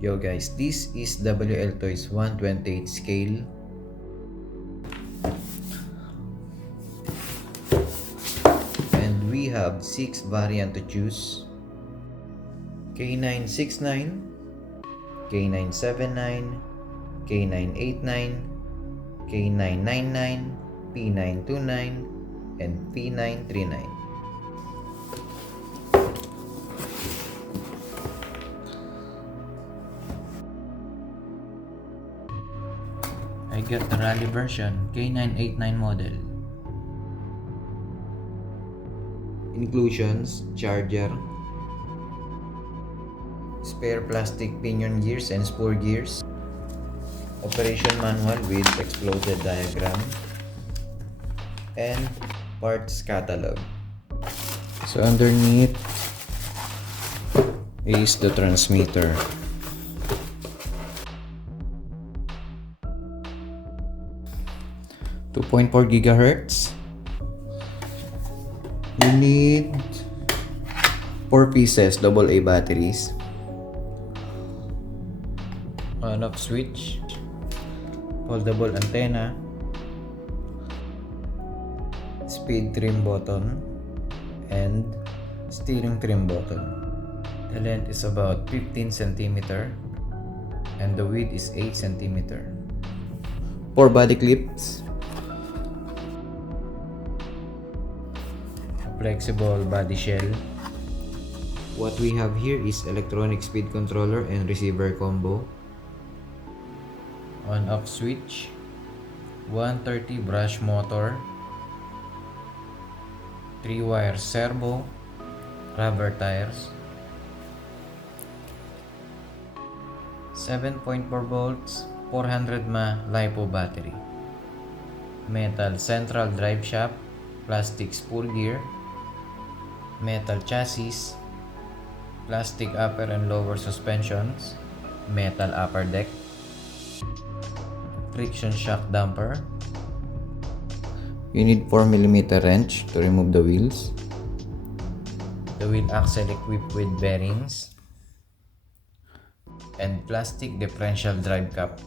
Yo guys, this is Wltoys 128 scale. And we have 6 variant to choose. K969, K979, K989, K999, P929, and P939. I got the rally version K989 model. Inclusions: charger, spare plastic pinion gears and spur gears, operation manual with exploded diagram, and parts catalog. So underneath is the transmitter. .4 gigahertz. You need 4 pieces AA batteries, on-off switch, foldable antenna, speed trim button, and steering trim button. The length is about 15 cm and the width is 8 cm. 4 body clips, flexible body shell. What we have here is electronic speed controller and receiver combo, on-off switch, 130 brush motor, 3-wire servo, rubber tires, 7.4 volts, 400 mAh LiPo battery, metal central drive shaft, plastic spool gear, metal chassis, plastic upper and lower suspensions, metal upper deck, friction shock damper. You need 4mm wrench to remove the wheels. The wheel axle equipped with bearings and plastic differential drive cap.